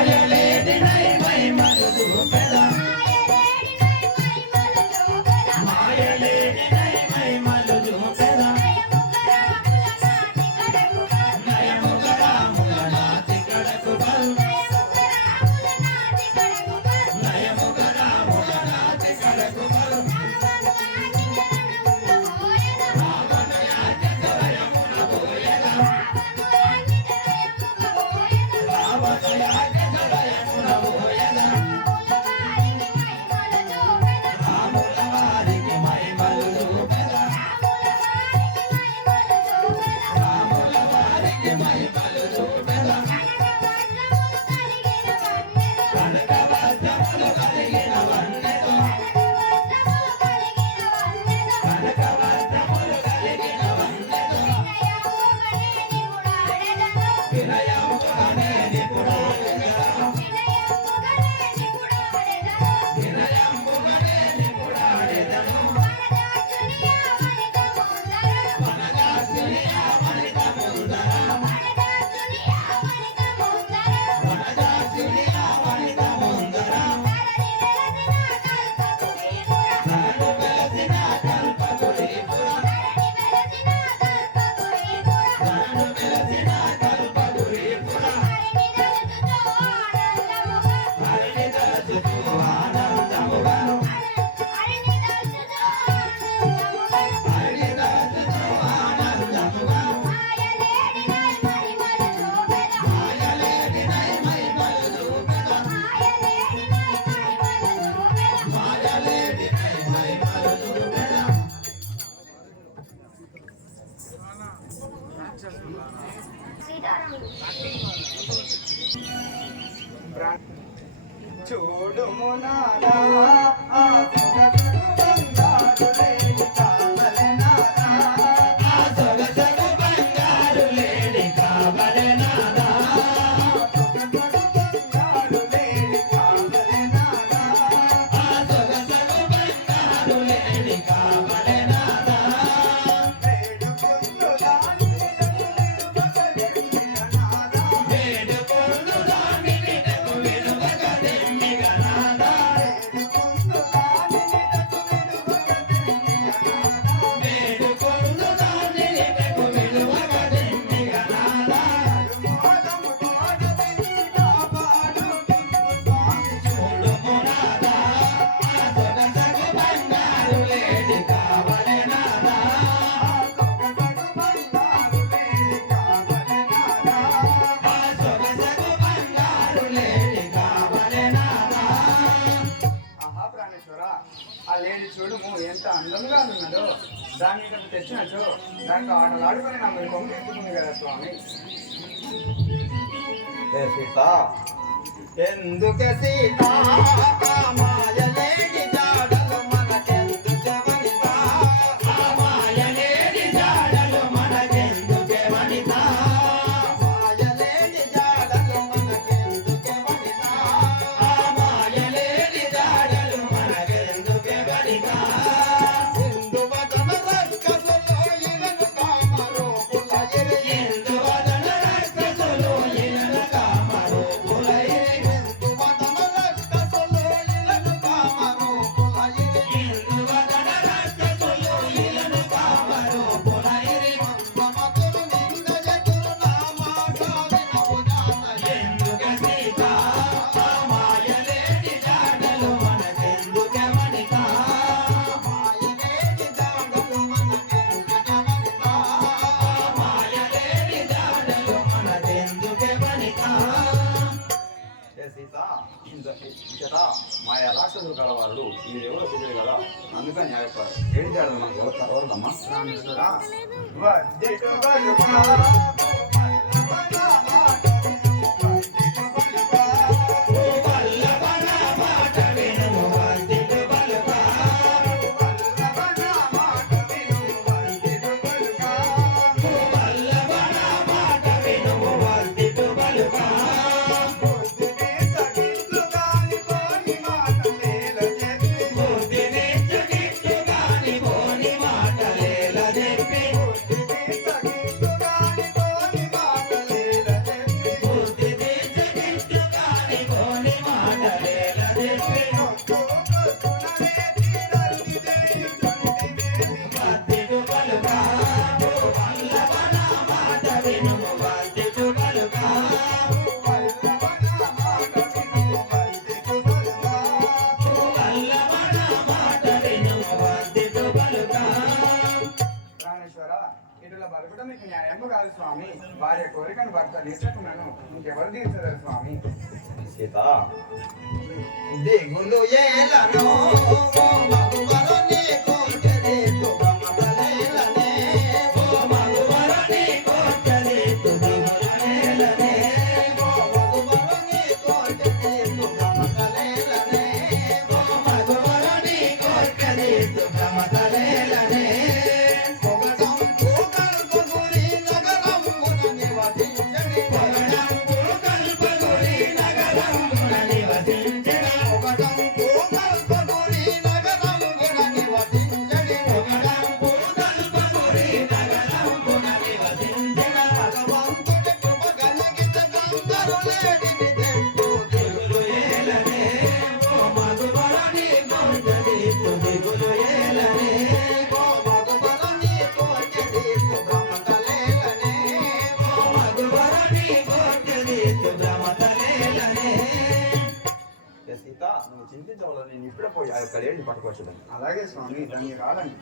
Ayale. मुनाला పరమేశ్వర ఆ లేని చూడు ఎంత అందంగా ఉన్నాడు దాన్ని ఇక్కడ తెచ్చినచ్చు దాంట్లో ఆటలాడుకొని నా మరి కొంగు కదా స్వామి. ఎందుకే సీతా? వర్గాల వాళ్ళు ఇది ఎవరో తెలియదు కదా. అందుకని న్యాయపాలు ఏం చేయాలి మనకు ఎవరు కలవదమ్మా కోరికను భర్త నిష్టకున్నాను ఇంకెవరు తీర్చలేదు స్వామి. సీత. దిగులు ఏలనో అలాగే స్వామి ధన్యవాదాలు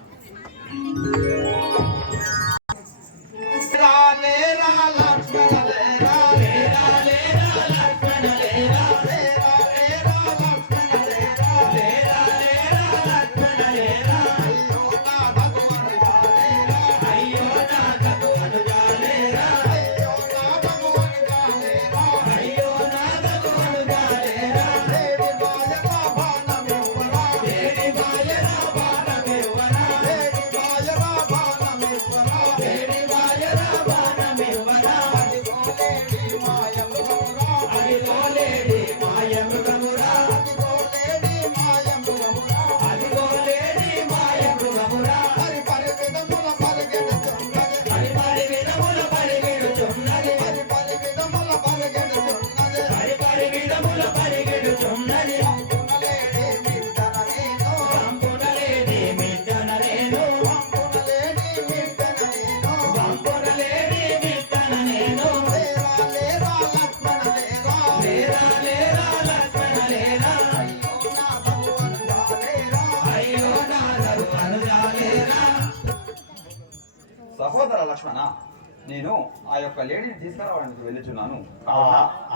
ఒక లేడీని తీసుకురావడానికి వెళ్ళుచున్నాను.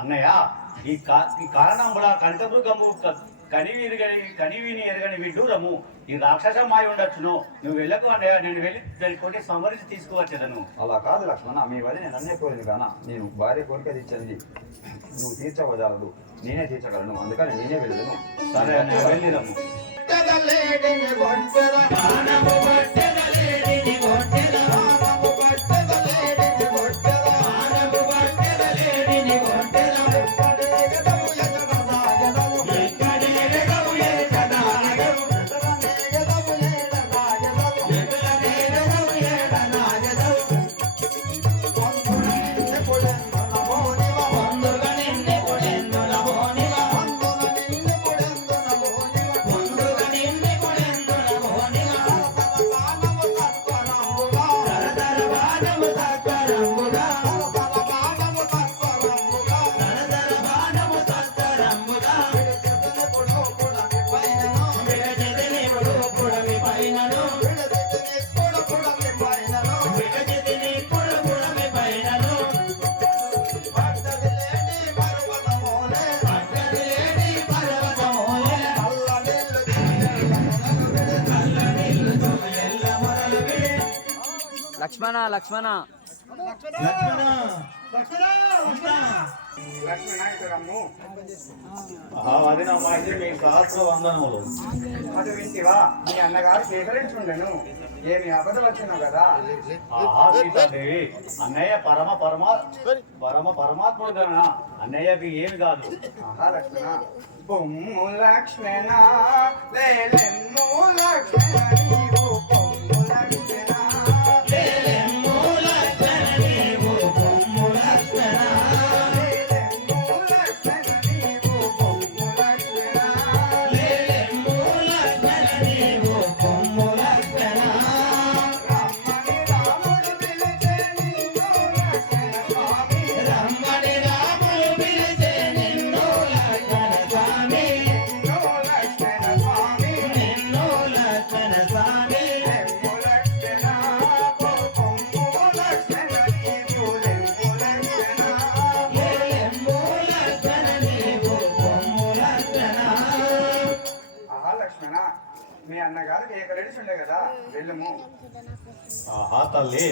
అన్నయ్య ఈ కా ఈ కారణం కూడా కంటపురుగము కనివి ఎరగని కనివిని ఎరగని విడ్డూరము. ఈ రాక్షస మాయ ఉండొచ్చును. నువ్వు వెళ్ళకు అన్నయ్య నేను వెళ్ళి దాని కొన్ని సంవరించి తీసుకువచ్చేదను. అలా కాదు లక్ష్మణ మీ వల్ల నేను అన్నీ కోరింది కానా? నేను భార్య కోరిక తెచ్చింది నువ్వు తీర్చవజాలదు నేనే తీర్చగలను. అందుకని నేనే వెళ్ళను సరే అన్నయ్య వెళ్ళిరము లేడిని ఒంటరి లక్ష్మణ లక్ష్మణ. అదినా మా ఇంటికి సహస్ర వందనములు. వింటివా మీ అన్నగారు స్వీకరించుండెను. ఏమి అబద్ధ వచ్చినా కదా? సీతాదేవి అన్నయ్య పరమ పరమా పరమ పరమాత్ముడు కదా అన్నయ్యకి ఏమి కాదు. లక్ష్మణ. బొమ్ము లక్ష్మణ లక్ష్మణ కదా వెళ్ళము. ఆహా తల్లి.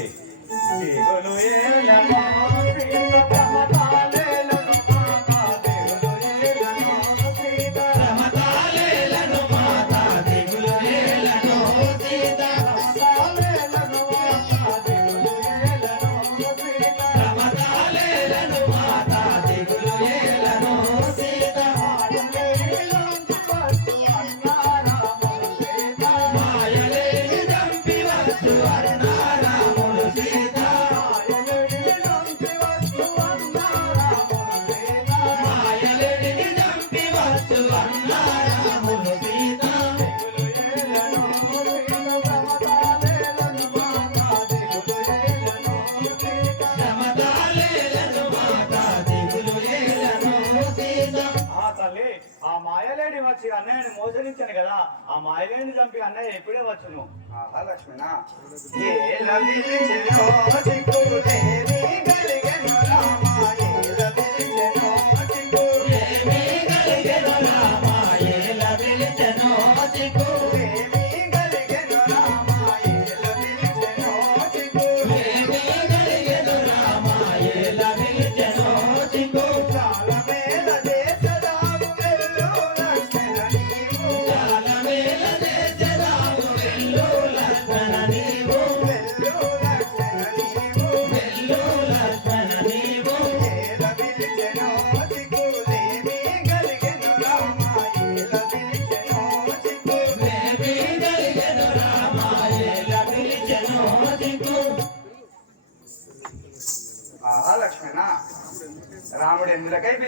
వచ్చి అన్నయ్యని మోసరించాను కదా ఆ మాయలేని చంపి అన్నయ్య ఎప్పుడే వచ్చును. లక్ష్మణ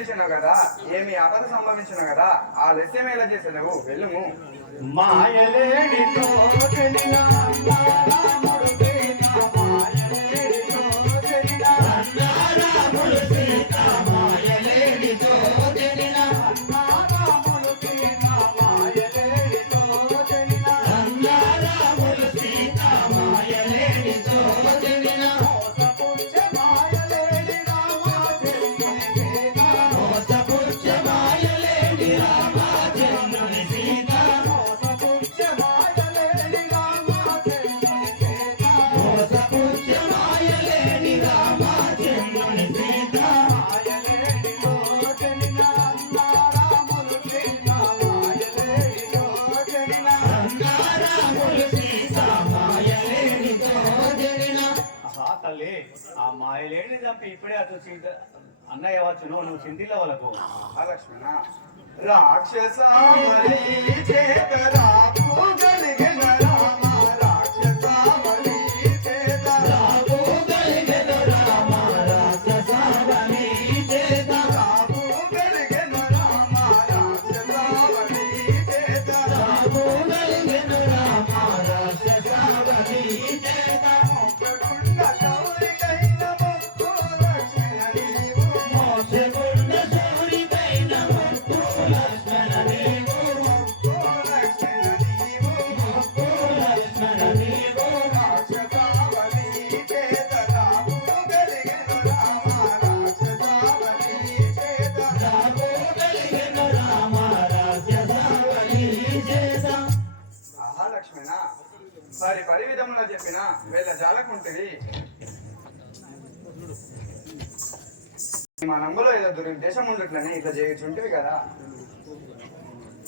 చేసినావు కదా? ఏమి అబద్ధ సంభవించను కదా? ఆ లెస్యం ఎలా చేసావు వెళ్ళము. మాయలేడి వేడిని చంపి ఇప్పుడే అటు అన్నయ్య వచ్చు నువ్వు చింతిల్ల వాళ్ళకు మహాలక్ష్మణ రాక్షస లక్ష్మణ వారి పరివిధమున చెప్పిన వీళ్ళ జాలకుంటివి. మా నంబలో ఏదో దేశం ఉండట్లనే ఇట్లా చేయుచుంటివి కదా.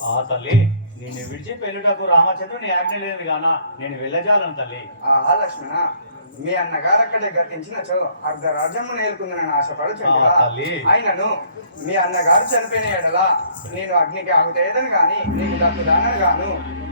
ఆ తల్లి నిన్ను విడిచి పెళ్ళుటకు రామచంద్రుని ఆజ్ఞ లేదు గాన నేను వెళ్ళజాలను తల్లి. ఆ లక్ష్మణ మీ అన్నగారు అక్కడే గతించినచో అర్ధ రాజ్యము నేర్కుందని ఆశపడుచుండగా అయినను మీ అన్నగారు చనిపోయిన ఎడలా నేను అగ్నికి ఆగుతేదని గాని నీకు దక్కుదానని గాను.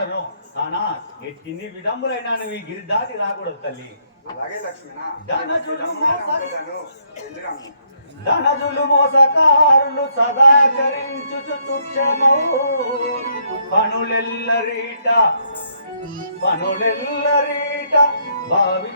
వెళ్ళివాడను కానా ఎన్ని విధములైనా నువ్వు ఈ గిరి దాటి రాకూడదు తల్లి. అలాగే ధనజులు మోసకారులు సదాచరించుచు తుచ్చమౌ. పనులెల్లరీట పనులెల్లరీట భావి